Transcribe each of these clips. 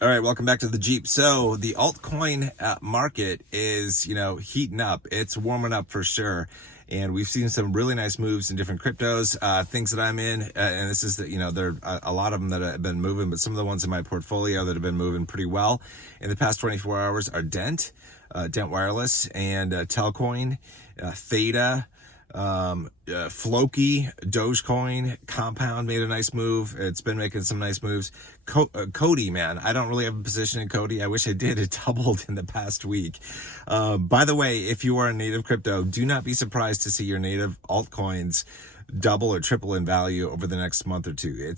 All right, welcome back to the Jeep. So the altcoin market is, heating up. It's warming up for sure. And we've seen some really nice moves in different cryptos, things that I'm in. And this is, there are a lot of them that have been moving, but some of the ones in my portfolio that have been moving pretty well in the past 24 hours are DENT, DENT Wireless, and TEL, THETA, FLOKI, Dogecoin, Compound made a nice move. It's been making some nice moves. Cody, man, I don't really have a position in Cody. I wish I did. It doubled in the past week. By the way, if you are a native crypto, do not be surprised to see your native altcoins double or triple in value over the next month or two.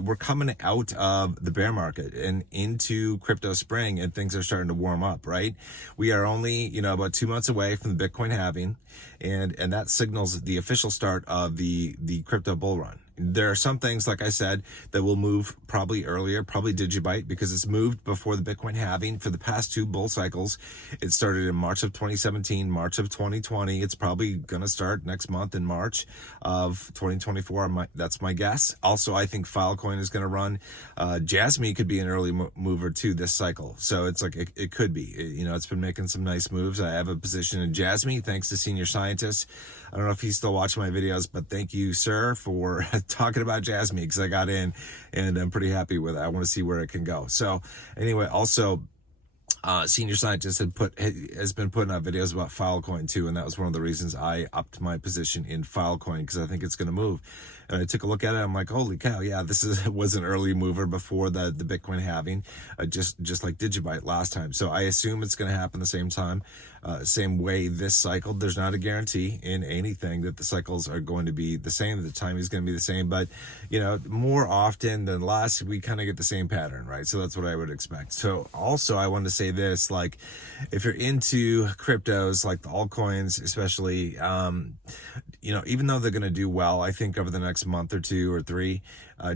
We're coming out of the bear market and into crypto spring, and things are starting to warm up, right? We are only, about 2 months away from the Bitcoin halving, and that signals the official start of the crypto bull run. There are some things, like I said, that will move probably earlier, probably Digibyte, because it's moved before the Bitcoin halving for the past two bull cycles. It started in March of 2017, March of 2020. It's probably going to start next month in March of 2024. That's my guess. Also, I think Filecoin is going to run. Jasmy could be an early mover too this cycle. So it's like, it could be, it's been making some nice moves. I have a position in Jasmy, thanks to Senior Scientist. I don't know if he's still watching my videos, but thank you, sir, for talking about Jasmy, because I got in and I'm pretty happy with it. I want to see where it can go. So anyway, also, Senior Scientist has been putting out videos about Filecoin too, and that was one of the reasons I upped my position in Filecoin, because I think it's going to move. And I took a look at it. I'm like, holy cow, yeah, was an early mover before the Bitcoin halving, just like Digibyte last time. So I assume it's going to happen the same time, same way this cycle. There's not a guarantee in anything that the cycles are going to be the same. The timing is going to be the same, but more often than less, we kind of get the same pattern, right? So that's what I would expect. So also, I wanted to say this, like, if you're into cryptos, like the altcoins, especially, even though they're going to do well, I think over the next month or two or three,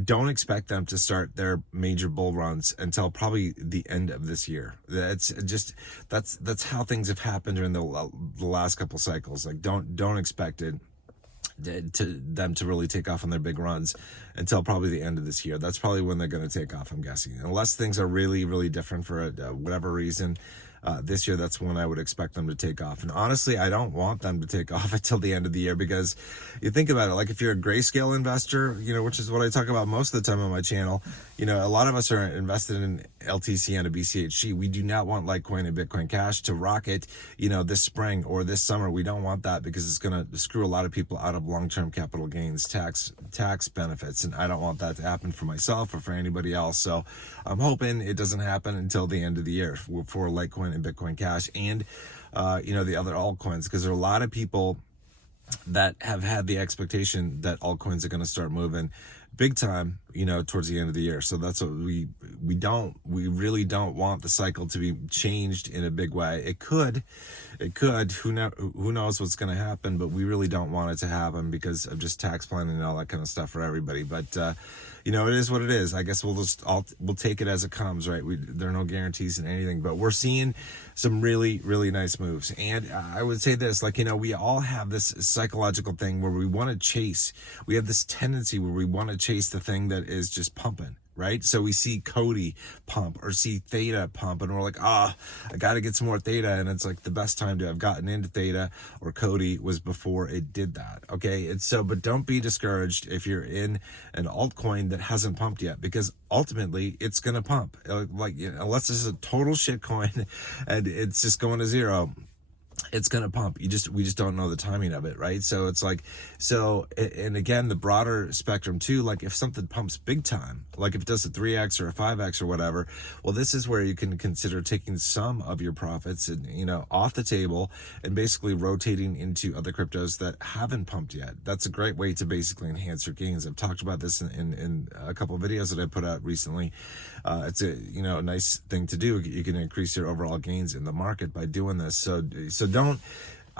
don't expect them to start their major bull runs until probably the end of this year. That's how things have happened during the last couple cycles. Like, don't expect it to them to really take off on their big runs until probably the end of this year. That's probably when they're going to take off, I'm guessing, unless things are really, really different for whatever reason. This year, that's when I would expect them to take off. And honestly, I don't want them to take off until the end of the year, because you think about it, like if you're a Grayscale investor, which is what I talk about most of the time on my channel, a lot of us are invested in LTC and a BCHG. We do not want Litecoin and Bitcoin Cash to rocket, this spring or this summer. We don't want that, because it's going to screw a lot of people out of long-term capital gains tax benefits. And I don't want that to happen for myself or for anybody else. So I'm hoping it doesn't happen until the end of the year for Litecoin and Bitcoin Cash and, the other altcoins, because there are a lot of people that have had the expectation that altcoins are going to start moving big time, towards the end of the year. So that's what we really don't want the cycle to be changed in a big way. It could, who knows what's going to happen, but we really don't want it to happen because of just tax planning and all that kind of stuff for everybody. But, it is what it is. I guess we'll take it as it comes, right? There are no guarantees in anything, but we're seeing some really, really nice moves. And I would say this, like, we all have this psychological thing where we want to chase. We have this tendency where we want to chase the thing that is just pumping, right? So we see Cody pump or see THETA pump, and we're like, I got to get some more THETA. And it's like the best time to have gotten into THETA or Cody was before it did that. Okay. But don't be discouraged if you're in an altcoin that hasn't pumped yet, because ultimately it's going to pump. Unless it's a total shit coin and it's just going to zero, it's going to pump. We just don't know the timing of it, right? So it's like, and again, the broader spectrum too, like if something pumps big time, like if it does a 3x or a 5x or whatever, well, this is where you can consider taking some of your profits and, off the table and basically rotating into other cryptos that haven't pumped yet. That's a great way to basically enhance your gains. I've talked about this in a couple of videos that I put out recently. It's a nice thing to do. You can increase your overall gains in the market by doing this. So don't.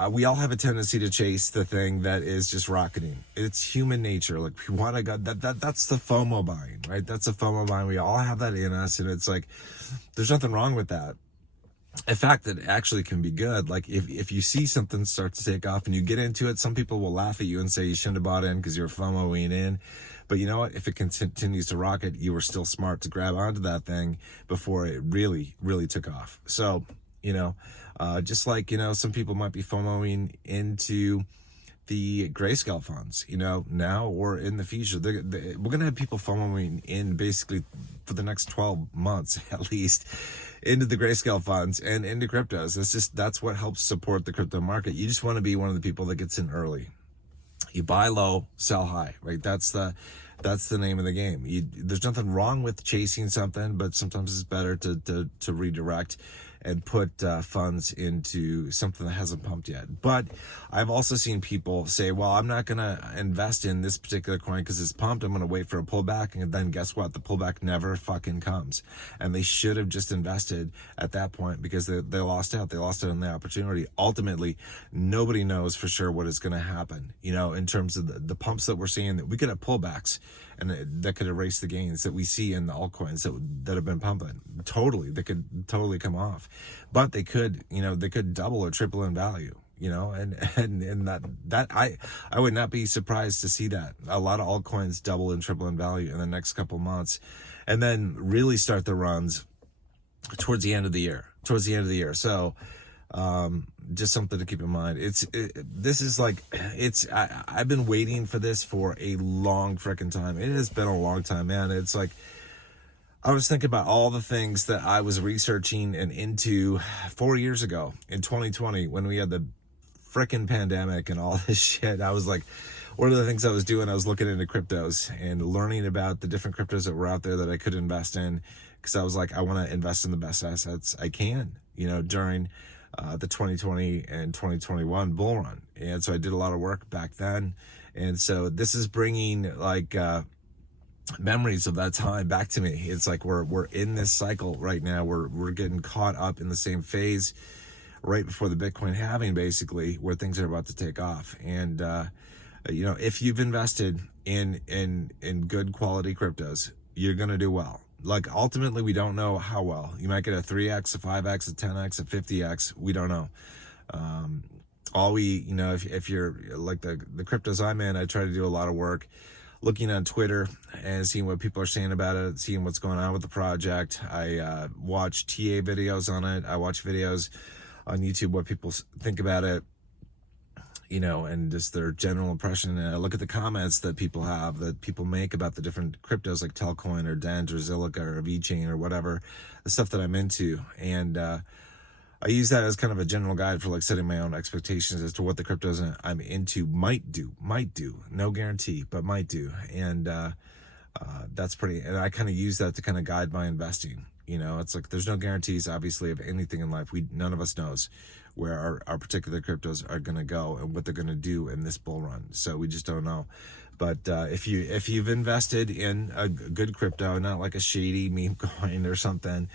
We all have a tendency to chase the thing that is just rocketing. It's human nature. Like, we want to go that's the FOMO buying, right? That's the FOMO buying. We all have that in us, and it's like there's nothing wrong with that. In fact, it actually can be good. Like if you see something start to take off and you get into it, some people will laugh at you and say you shouldn't have bought in because you're FOMOing in. But you know what? If it continues to rocket, you were still smart to grab onto that thing before it really, really took off. So, just like, some people might be FOMOing into the Grayscale funds, now or in the future. We're going to have people FOMOing in basically for the next 12 months, at least, into the Grayscale funds and into cryptos. That's what helps support the crypto market. You just want to be one of the people that gets in early. You buy low, sell high, right? That's the name of the game. There's nothing wrong with chasing something, but sometimes it's better to redirect and put funds into something that hasn't pumped yet. But I've also seen people say, well, I'm not going to invest in this particular coin because it's pumped. I'm going to wait for a pullback. And then guess what? The pullback never fucking comes. And they should have just invested at that point because they lost out. They lost out on the opportunity. Ultimately, nobody knows for sure what is going to happen, in terms of the pumps that we're seeing. That we could have pullbacks and that could erase the gains that we see in the altcoins that have been pumping. Totally, they could totally come off, but they could double or triple in value, and that I would not be surprised to see that a lot of altcoins double and triple in value in the next couple months, and then really start the runs towards the end of the year. So just something to keep in mind. I've been waiting for this for a long freaking time. It has been a long time, man. It's like, I was thinking about all the things that I was researching and into 4 years ago in 2020 when we had the freaking pandemic and all this shit. I was like, one of the things I was doing, I was looking into cryptos and learning about the different cryptos that were out there that I could invest in, because I was like, I want to invest in the best assets I can, during the 2020 and 2021 bull run. And so I did a lot of work back then. And so this is bringing memories of that time back to me. It's like we're in this cycle right now. We're getting caught up in the same phase right before the Bitcoin halving, basically, where things are about to take off. And if you've invested in good quality cryptos, you're gonna do well. Like, ultimately, we don't know how well. You might get a 3x, a 5x, a 10x, a 50x. We don't know. If you're like the cryptos I'm in, I try to do a lot of work looking on Twitter and seeing what people are saying about it, seeing what's going on with the project. I watch TA videos on it. I watch videos on YouTube, what people think about it, and just their general impression. And I look at the comments that people make about the different cryptos like Telcoin or DENT or Zilliqa or VeChain or whatever, the stuff that I'm into. And I use that as kind of a general guide for like setting my own expectations as to what the cryptos I'm into might do, no guarantee, but might do. And that's pretty, and I kind of use that to kind of guide my investing. It's like, there's no guarantees, obviously, of anything in life. None of us knows where our particular cryptos are going to go and what they're going to do in this bull run. So we just don't know. But if you've invested in a good crypto, not like a shady meme coin or something,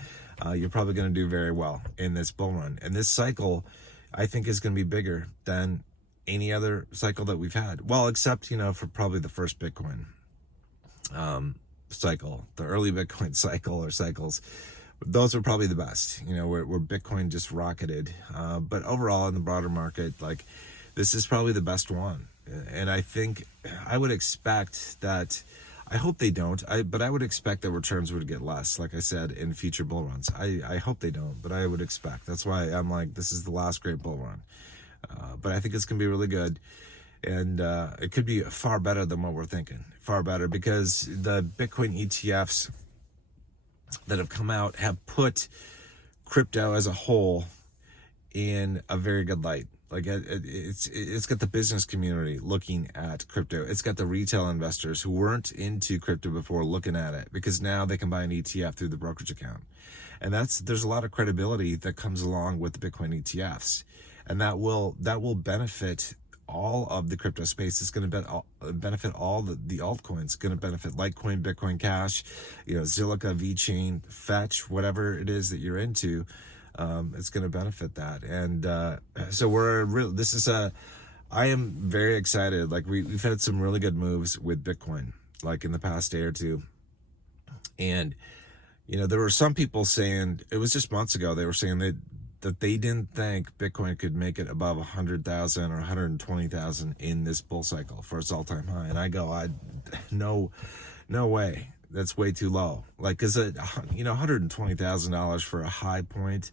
you're probably going to do very well in this bull run. And this cycle, I think, is going to be bigger than any other cycle that we've had. Well, except, for probably the first Bitcoin cycle, the early Bitcoin cycle or cycles. Those were probably the best, where Bitcoin just rocketed. But overall, in the broader market, like, this is probably the best one. And I think I would expect that, I hope they don't, but I would expect that returns would get less, like I said, in future bull runs. I hope they don't, but I would expect. That's why I'm like, this is the last great bull run. But I think it's going to be really good. And it could be far better than what we're thinking. Far better, because the Bitcoin ETFs that have come out have put crypto as a whole in a very good light. Like, it's got the business community looking at crypto. It's got the retail investors who weren't into crypto before looking at it, because now they can buy an ETF through the brokerage account. And there's a lot of credibility that comes along with the Bitcoin ETFs. And that will benefit all of the crypto space. It's going to benefit all the altcoins. It's going to benefit Litecoin, Bitcoin Cash, Zilliqa, VeChain, Fetch, whatever it is that you're into. It's going to benefit that. And so I am very excited. Like, we've had some really good moves with Bitcoin, like in the past day or two. And, there were some people saying, it was just months ago, they were saying that that they didn't think Bitcoin could make it above 100,000 or 120,000 in this bull cycle for its all-time high. And I go, no way. That's way too low. Like, cause $120,000 for a high point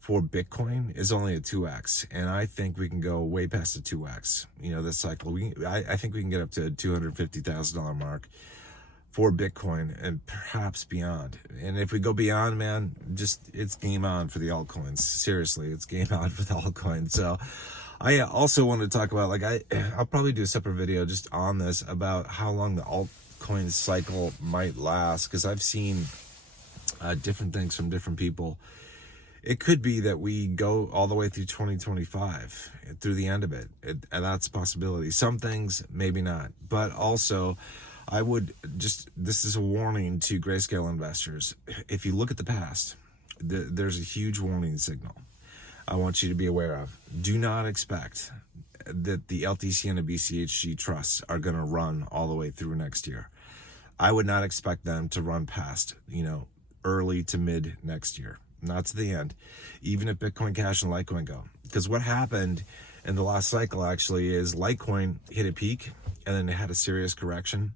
for Bitcoin is only a 2x, and I think we can go way past the 2x. This cycle, I think we can get up to a $250,000 mark for Bitcoin and perhaps beyond. And if we go beyond, man, it's game on for the altcoins. Seriously, it's game on for the altcoins. So I also want to talk about, like, I'll probably do a separate video just on this about how long the altcoin cycle might last, because I've seen different things from different people. It could be that we go all the way through 2025, through the end of it, and that's a possibility. Some things, maybe not. But also, this is a warning to Grayscale investors. If you look at the past, there's a huge warning signal I want you to be aware of. Do not expect that the LTC and the BCHG trusts are going to run all the way through next year. I would not expect them to run past, early to mid next year. Not to the end, even if Bitcoin Cash and Litecoin go. Because what happened in the last cycle actually is Litecoin hit a peak and then it had a serious correction,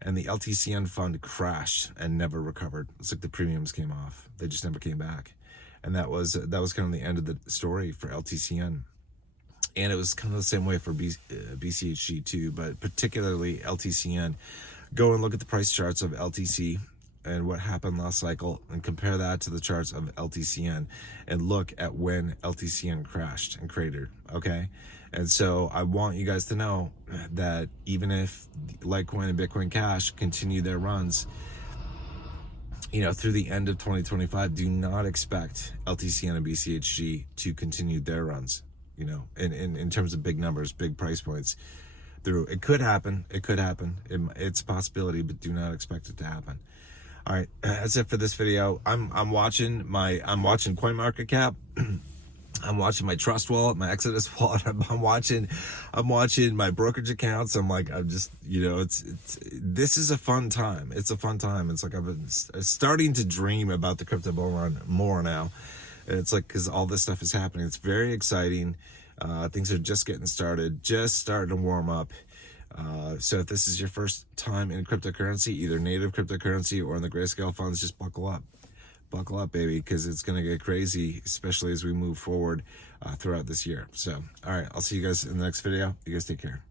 and the LTCN fund crashed and never recovered. It's like the premiums came off. They just never came back. And that was kind of the end of the story for LTCN. And it was kind of the same way for BCHG too, but particularly LTCN. Go and look at the price charts of LTC and what happened last cycle, and compare that to the charts of LTCN, and look at when LTCN crashed and cratered, okay? And so I want you guys to know that even if Litecoin and Bitcoin Cash continue their runs, through the end of 2025, do not expect LTCN and BCHG to continue their runs, in terms of big numbers, big price points through. It could happen. It's a possibility, but do not expect it to happen. All right, that's it for this video. I'm watching CoinMarketCap. I'm watching my Trust wallet, my Exodus wallet. I'm watching my brokerage accounts. This is a fun time. It's a fun time. It's like I've been starting to dream about the crypto bull run more now. It's like, because all this stuff is happening. It's very exciting. Things are just getting started, just starting to warm up. So if this is your first time in cryptocurrency, either native cryptocurrency or in the Grayscale funds, just buckle up, baby, because it's going to get crazy, especially as we move forward throughout this year. So, all right, I'll see you guys in the next video. You guys take care.